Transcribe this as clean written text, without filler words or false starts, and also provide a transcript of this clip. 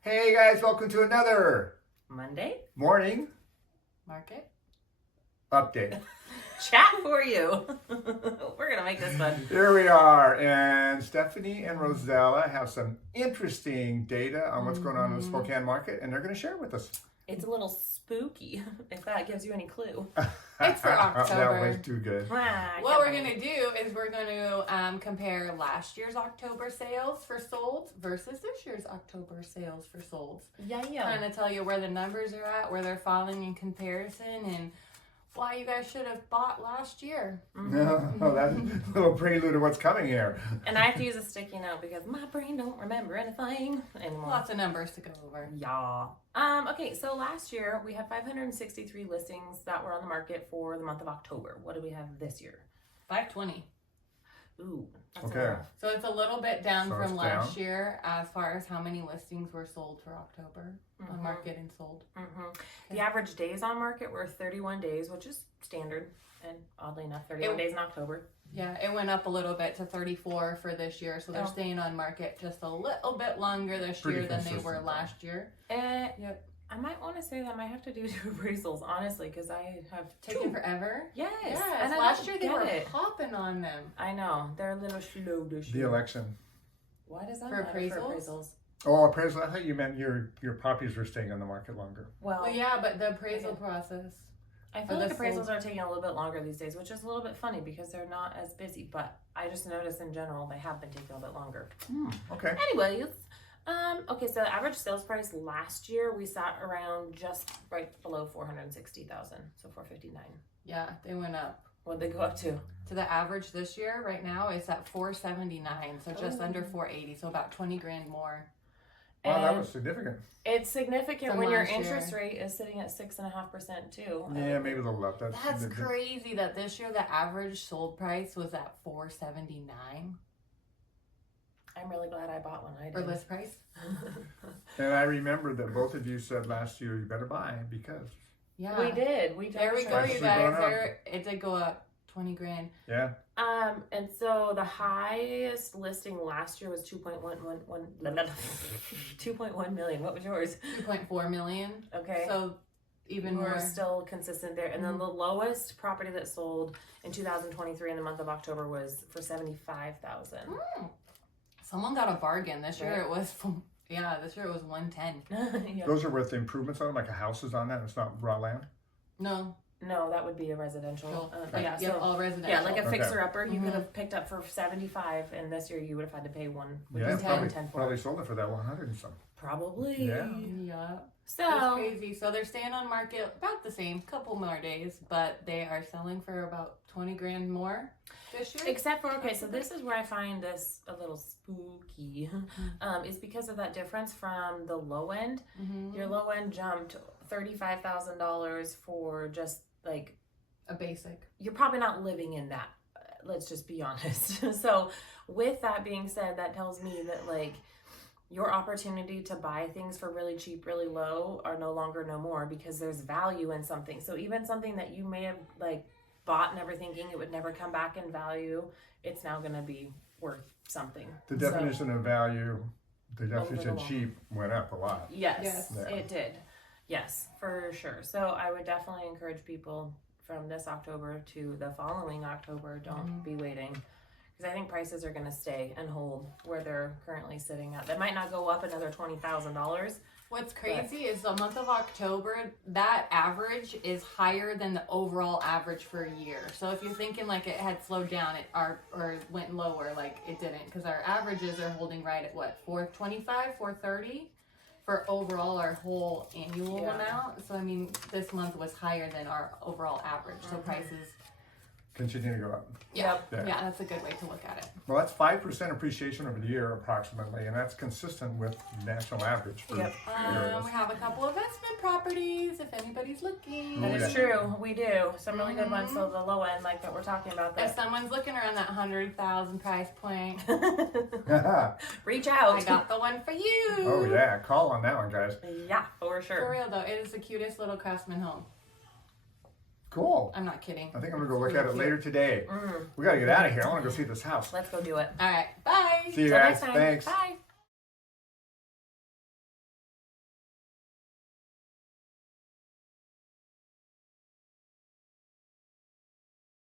Hey guys, welcome to another Monday morning market update. chat for you. We're gonna make this fun. Here we are, and Steffani and Rozella have some interesting data on what's going on in the Spokane market, and they're going to share it with us. It's a little spooky, if that gives you any clue. It's for October. That was too good. What we're going to do is we're going to compare last year's October sales for solds versus this year's October sales for solds. Yeah. Trying to tell you where the numbers are at, where they're falling in comparison, and why you guys should have bought last year. No, that's a little prelude of what's coming here. And I have to use a sticky note because my brain don't remember anything anymore. Lots of numbers to go over. Yeah. Okay, so last year we had 563 listings that were on the market for the month of October. What do we have this year? 520. Ooh, that's Okay. enough. So it's a little bit down So from it's last down. year as far as how many listings were sold for October on market and sold. The average days on market were 31 days, which is standard, and oddly enough, 31 days in October. Yeah, it went up a little bit to 34 for this year, so they're staying on market just a little bit longer this Pretty year than they consistent, were though. last year. Yep. I might want to say that might have to do with appraisals, honestly, because I have Taking forever. Yes. Yes, And I last don't year they get were it. hopping on them. I know. They're a little slow this The year. election. Why does that For matter appraisals? for appraisals? Oh, appraisal. I thought you meant your puppies were staying on the market longer. Well, Well, yeah, but the appraisal process. I for feel like the appraisals sold- are taking a little bit longer these days, which is a little bit funny because they're not as busy. But I just noticed in general they have been taking a little bit longer. Okay. Anyways, okay, so the average sales price last year we sat around just right below 460,000, so 459. Yeah, they went up. What'd they go up to? So the average this year right now is at 479, so just under 480, so about 20 grand more. Wow, that And was significant. it's significant From when your last interest year. rate is sitting at 6.5% too. Yeah, maybe a little up. That's crazy that this year the average sold price was at 479 I'm really glad I bought one. I for did. list price. And I remember that both of you said last year you better buy because. Yeah, We did. We There we did. go, Prices you are going guys. up. There, it did go up 20 grand. Yeah. And so the highest listing last year was 2.1 million. What was yours? 2.4 million. Okay. So even We're more. still consistent there. And then the lowest property that sold in 2023 in the month of October was for 75,000. Someone got a bargain this year. Right. It was this year it was 110. Yeah. Those are with improvements on them, like a house is on that. It's not raw land. No, No, that would be a residential. Yeah, yep, so all residential. yeah, like a Okay. fixer upper, you could have picked up for 75, and this year you would have had to pay one, which Yeah, is probably, 10 for. probably sold it for that 100 and some. Probably. Yeah. Yeah. It's So crazy. So they're staying on market about the same, couple more days, but they are selling for about 20 grand more this year. except for so this is where I find this a little spooky, is because of that difference from the low end. Your low end jumped $35,000 for just like A basic. you're probably not living in that. Let's just be honest. So with that being said, that tells me that like your opportunity to buy things for really cheap, really low are no longer no more because there's value in something. So even something that you may have like bought never thinking it would never come back in value, it's now going to be worth something. The So- definition of value, the definition of long. cheap went up a lot. Yes, Yes. Yeah. it did. Yes, for sure. So I would definitely encourage people from this October to the following October, don't be waiting. Because I think prices are going to stay and hold where they're currently sitting at. They might not go up another $20,000. What's crazy is the month of October, that average is higher than the overall average for a year. So if you're thinking like it had slowed down or went lower, like it didn't, because our averages are holding right at what, 425, 430 for overall our whole annual Yeah. amount. So I mean, this month was higher than our overall average. So prices, Continue to go up. yeah, Yeah. that's a good way to look at it. Well, that's 5% appreciation over the year approximately, and that's consistent with national average for Yep. areas. We have a couple of investment properties if anybody's looking. That Oh, is yeah. true. We do. Some really good ones. So the low end, like that we're talking about. If That someone's looking around that 100,000 price point, reach out. I got the one for you. Oh yeah, call on that one, guys. Yeah, for sure. For real though, it is the cutest little craftsman home. Cool. I'm not kidding. I think I'm gonna go look at it later today. We gotta get out of here. I wanna go see this house. Let's go do it. All right, bye. See you Till guys. next time. Thanks. Bye.